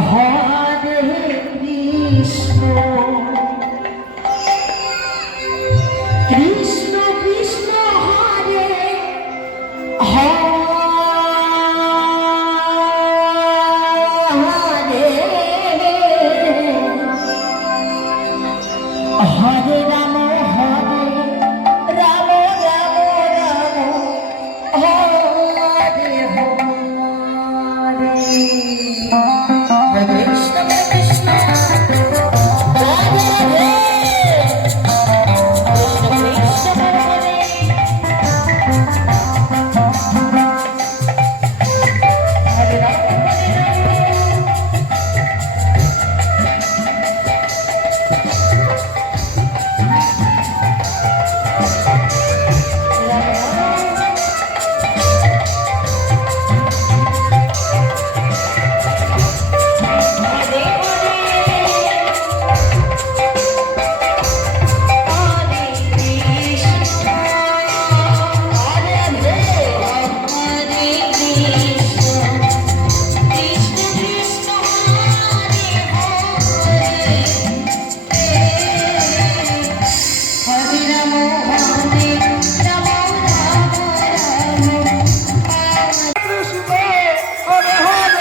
হরে কৃষ্ণ কৃষ্ণ কৃষ্ণ হরে হরে হরে রাম রাম রাম রাম হরে হরে কৃষ্ণ কৃষ্ণ হরে হরে কৃষ্ণ হরে হরে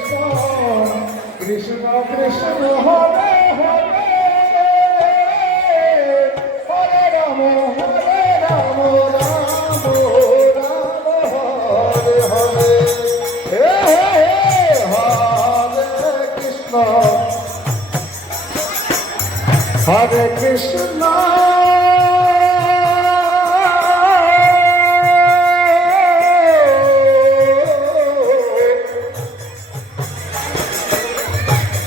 রাম কৃষ্ণ কৃষ্ণ হরে হরে হরে রাম রাম হরে হরে হে হরে কৃষ্ণ হরে কৃষ্ণ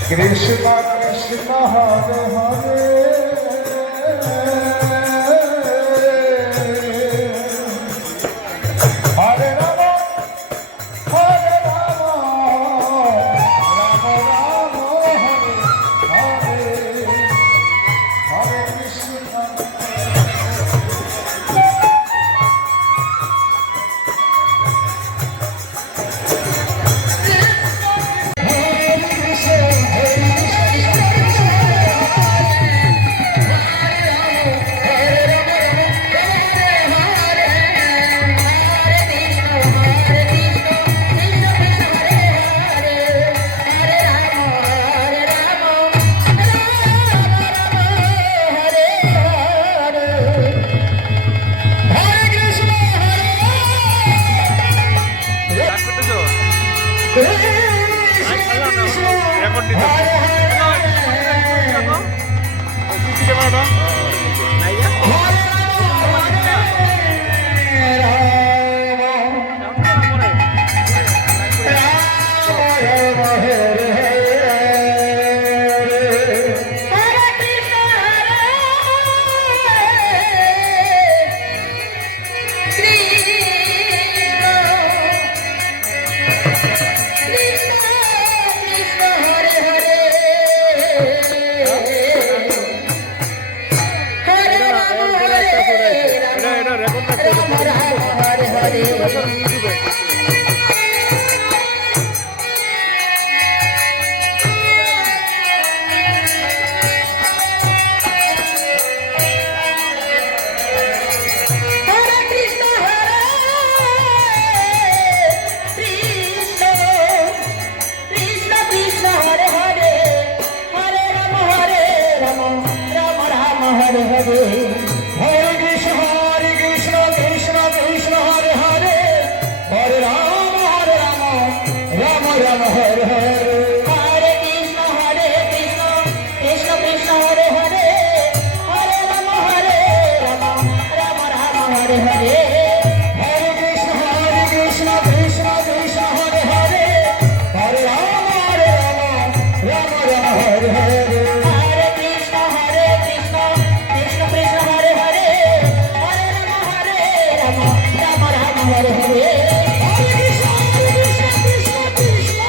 কৃষ্ণ কৃষ্ণ হরে হরে হরে রাম হরে Ram Ram Ram Hare Hare Hare Krishna Hare Hare Hare Krishna Krishna Krishna Hare Hare Hare Rama Rama Rama Hare Hare Hare Krishna Krishna Krishna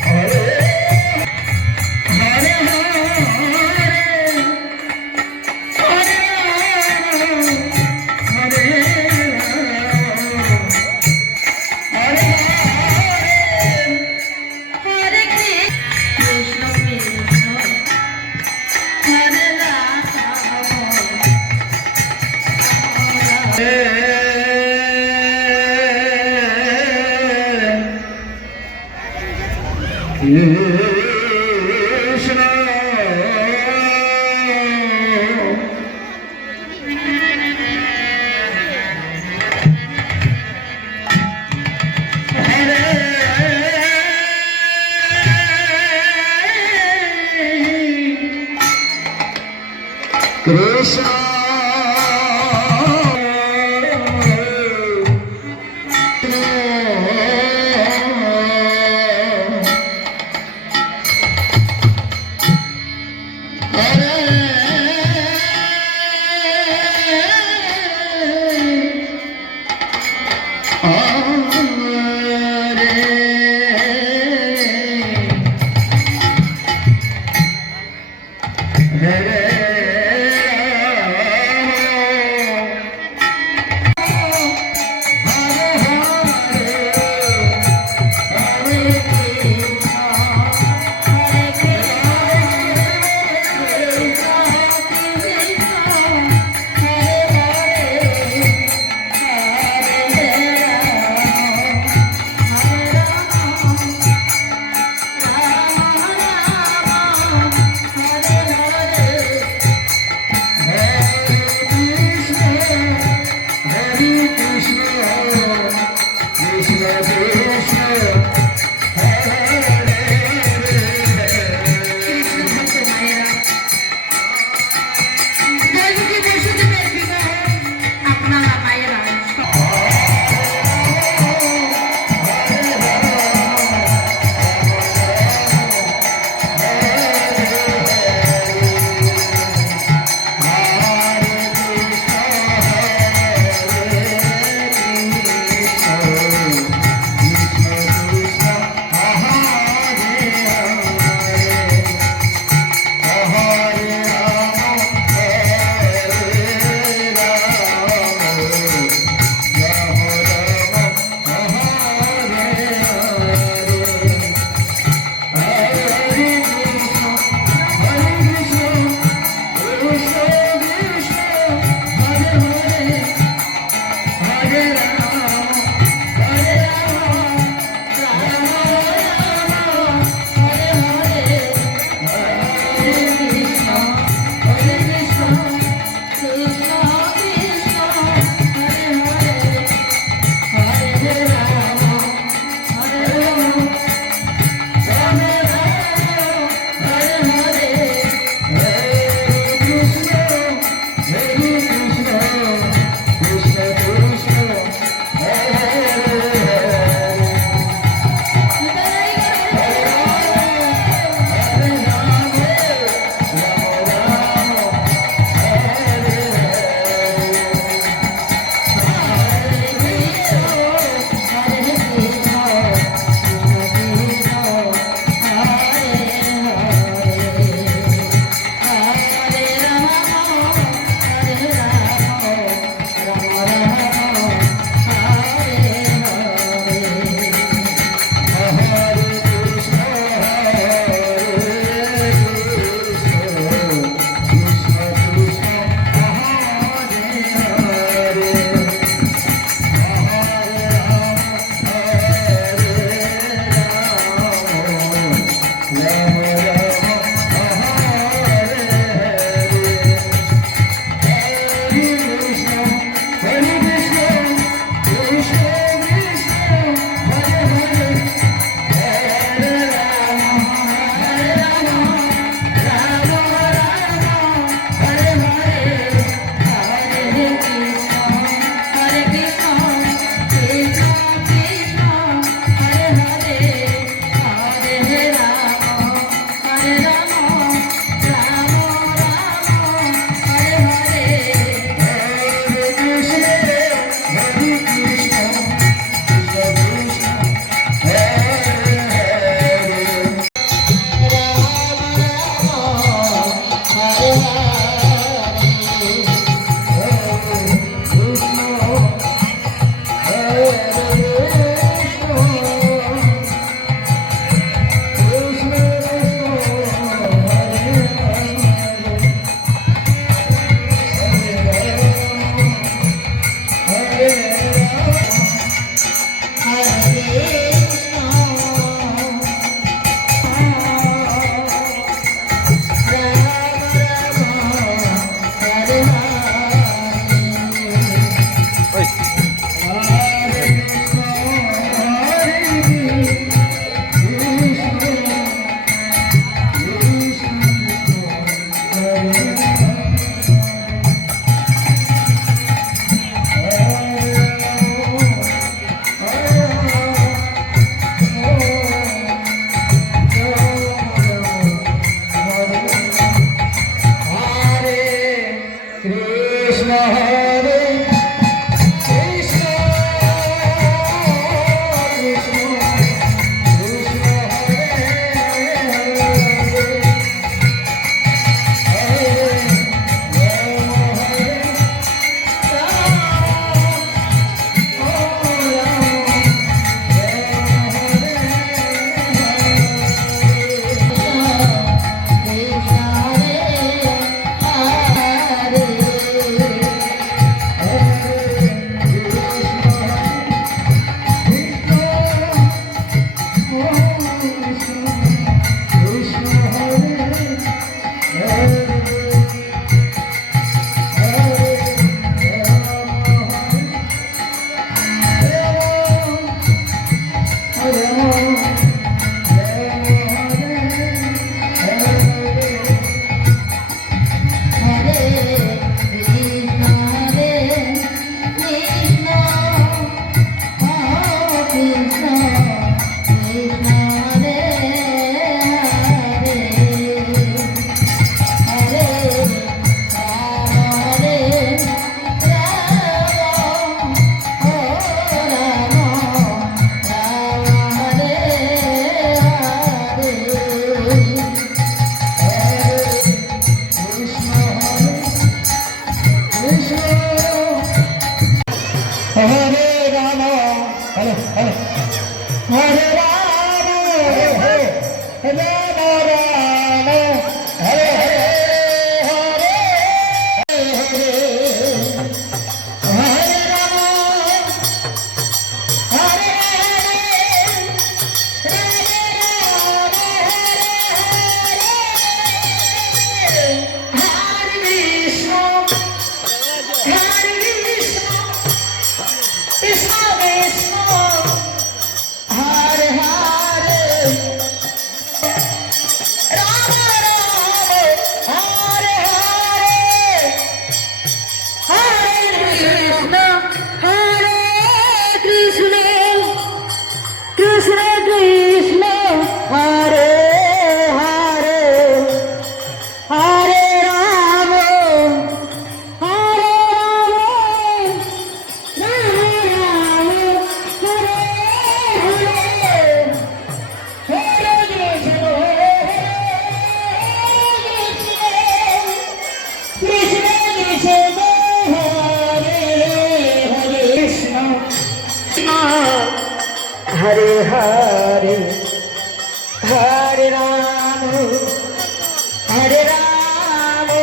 Hare Hare Rama, Hare Hare, Hare Rama, Hare Rama, Rama, Hare Hare, Hare Hare, Hare Rama, Hare Hare, Hare Krishna, Krishna Krishna, Hare Hare, Rama Rama, Hare Hare, Hare Krishna, Krishna Krishna, Hare Hare, Hare Rama, Hare Hare Hare, Hare Rama, Hare Rama,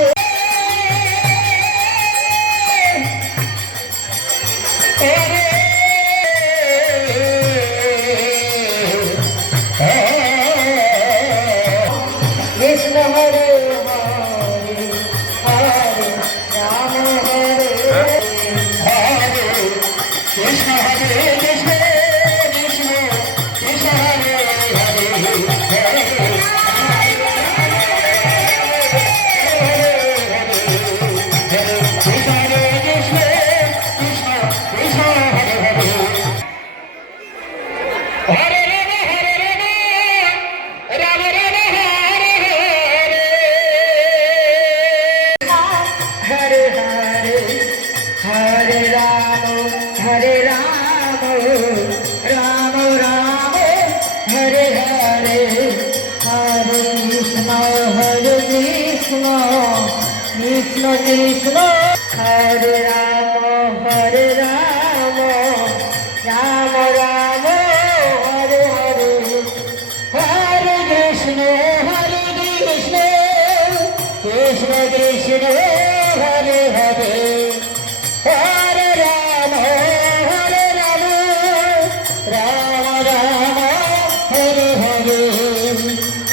Krishna Hare Hare, Hare Rama, Hare Hare, Krishna Hare Krishna, Krishna Krishna Hare Hare, Hare Krishna Hare Krishna, Krishna Krishna Hare Hare. Hare Rama, Hare Rama, Rama Rama, Hare Hare. Hare Hare, Hare Rama, Hare Rama, Rama Rama, Hare Hare. Hare Krishna, Krishna Krishna, Hare Rama, Hare Rama, Rama Rama, Hare Hare. Hare Krishna, Krishna Krishna, Hare Hare, Hare Rama, Rama Rama, Hare Hare,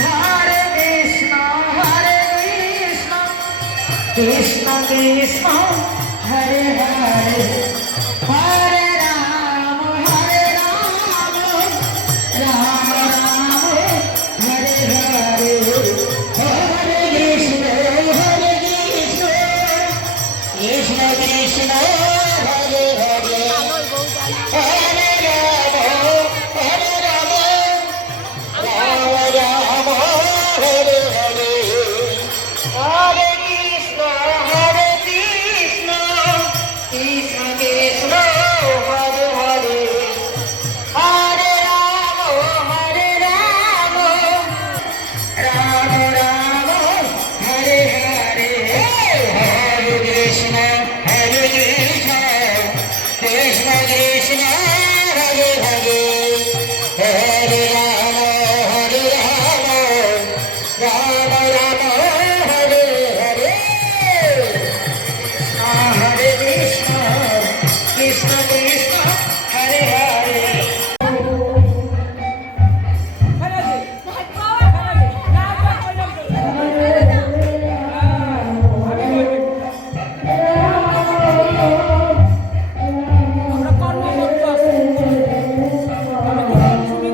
Hare Krishna, Krishna Krishna, Hare Hare, Hare Rama, Rama Rama, Hare Hare, Hare Krishna, Krishna Krishna, Hare Hare, Hare Rama, Rama Rama, Hare Hare, Hare Krishna, Krishna Krishna, Hare Hare, Hare Rama, Rama Rama, Hare Hare, Hare Krishna, Krishna Krishna, Hare Hare, Hare Rama, Rama Rama, Hare Hare, Hare Krishna, Krishna Krishna, Hare Hare. আমরা কর্মমগ্ন আছি। আমি তো শুনি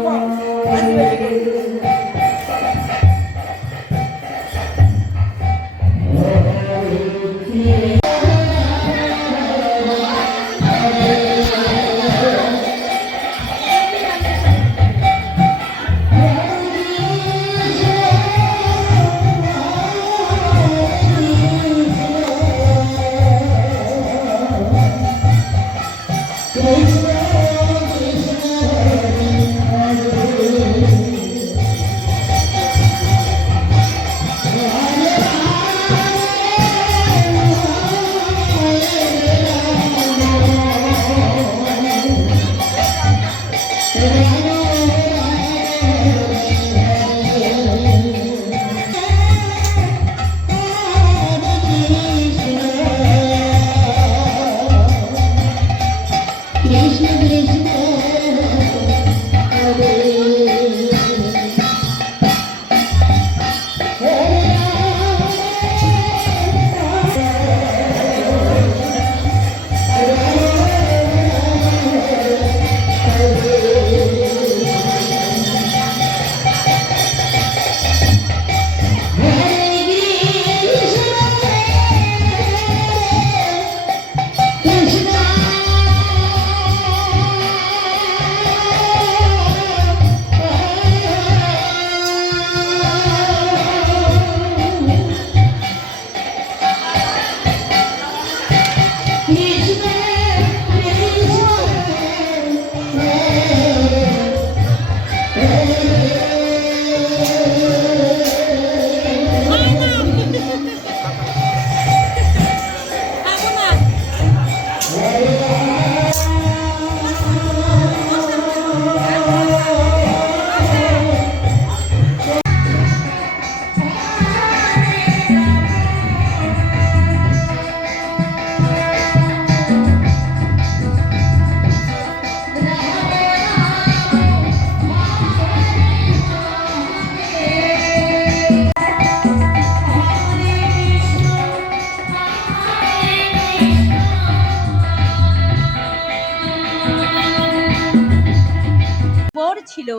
ছিল,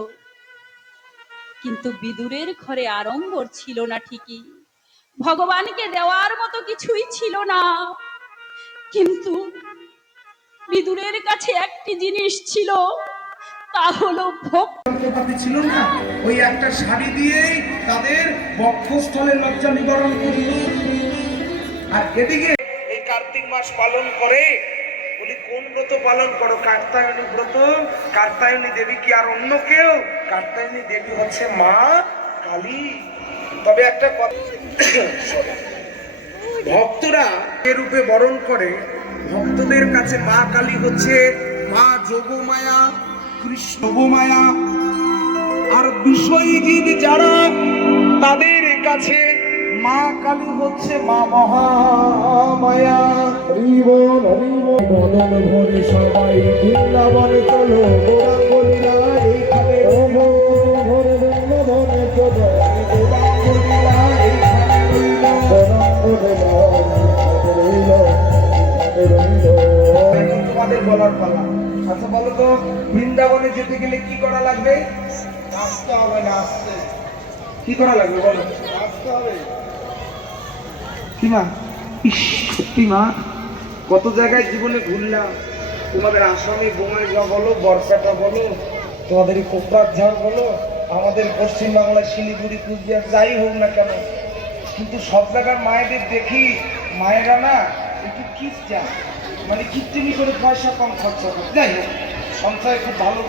কিন্তু বিদুরের ঘরে আড়ম্বর ছিল না ঠিকই, ভগবানকে দেওয়ার মতো কিছুই ছিল না, কিন্তু বিদুরের কাছে একটি জিনিস ছিল, তা হলো ভক্তি। যন্ত্রপাতি ছিল না, ওই একটা শাড়ি দিয়েই তাদের বক্ষস্থলে লজ্জা নিবারণ করত। আর এদিকে এই কার্তিক মাস পালন করে, বলি কোন ব্রত পালন করো? কার্তায়নী ব্রত। কার্তায়নী দেবী কি আর অন্য কেউ? কার্তায়নী দেবী হচ্ছে মা কালী। তবে একটা কথা, ভক্তরা এ রূপে বরণ করে, ভক্তদের কাছে মা কালী হচ্ছে মা যোগমায়া, কৃষ্ণ যোগমায়া। আর বিষয়জীব যারা, তাদের কাছে মা কালী হচ্ছে মা মহামায়া। হরিবল হরিবল, বদন ভরে সবাই বৃন্দাবনে চলো, গোরাঙ্গলীলা এইখানে ভরে বৃন্দাবনে চলো, গোরাঙ্গলীলা এইখানে রইল, এখন তোমাদের বলার পালা। আচ্ছা বলো তো, বৃন্দাবনে যেতে গেলে কি করা লাগবে? আসতে হবে না, আসতে কি করা লাগবে বলো? আসতে হবে। কি মা, সত্যি মা, কত জায়গায় জীবনে ঘুরলাম, তোমাদের আসামে বোমাইগাঁও বলো, বরকাটা বলো, তোমাদের এই কোকরাঝ ঝাড় বলো, আমাদের পশ্চিমবাংলার শিলিগুড়ি, কুচবিহার, যাই হোক না কেন, কিন্তু সব জায়গার মায়েদের দেখি, মায়েরা না একটু কিপটা, মানে কিপটিমি করে পয়সা কম খরচা করে, যাই হোক সংসারে খুব ভালো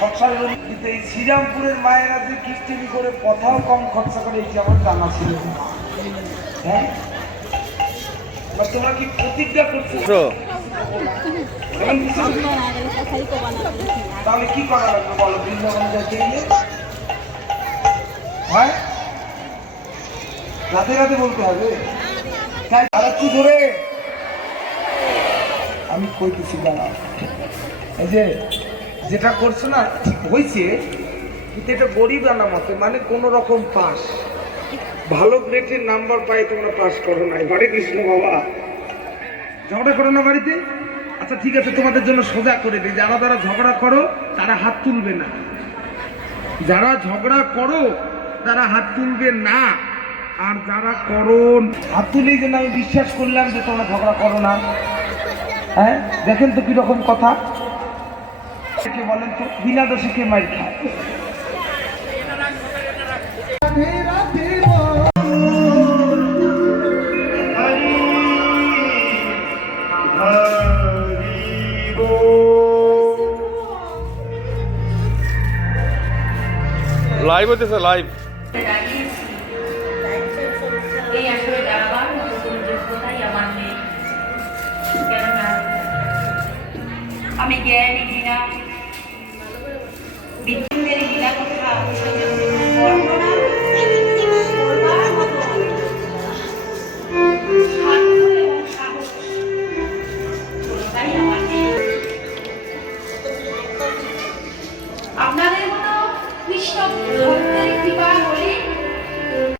সংসারের। কিন্তু এই শ্রীরামপুরের মায়েরা যে কিপটিমি করে কথাও কম খরচা করে, এটি আমার জানা ছিল না। হ্যাঁ, তোমরা কি প্রতিজ্ঞা করছো? তাহলে কি করা লাগবে বলো বৃন্দাবন যেতে গেলে? হ্যাঁ, রাতে রাতে বলতে হবে। তাই আর একটু ধরে আমি কইতেছি, দাঁড়া, এই যে যেটা করছো না ঠিক হয়েছে, কিন্তু এটা গরিব আনামতে, মানে কোন রকম পাস, ভালো গ্রেডের নাম্বার পাই তোমরা পাস করো নাই। হরে কৃষ্ণ বাবা, ঝগড়া করো না বাড়িতে। আচ্ছা ঠিক আছে, তোমাদের জন্য সোজা করে দিই, যারা যারা ঝগড়া করো তারা হাত তুলবে না, যারা ঝগড়া করো তারা হাত তুলবে না, আর যারা করো হাত তুলেই যেন আমি বিশ্বাস করলাম যে তোমরা ঝগড়া করো না। হ্যাঁ, দেখেন তো কিরকম কথা, বলেন তো, বিনা দোষে কে মার খায়? লাইভ হতেছে, লাইভ। এই আসলে দাঁড়াবার মতো কোনো যোগ্যতাই আমার নেই, কেননা আমি জ্ঞানী কিনা